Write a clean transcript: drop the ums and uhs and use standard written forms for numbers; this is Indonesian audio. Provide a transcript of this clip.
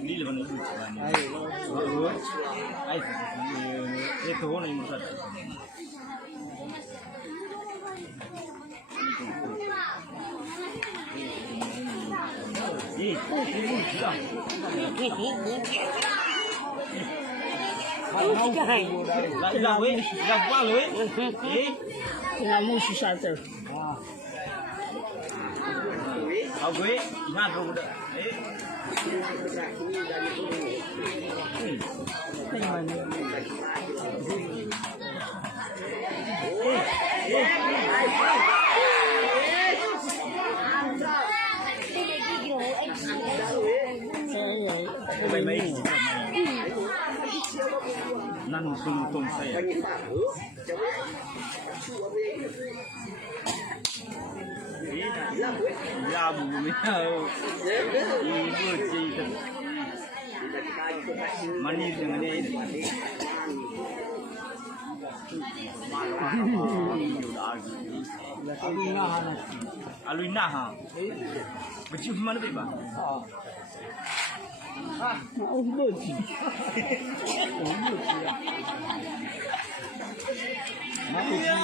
Ini lebih lucu kan? Itu nih musad. Nanu sulutong saya. Ya bumi ibu cerita manis dengan ini. Aluina ha. Baju mana tu bang? Oh, baju. Ya,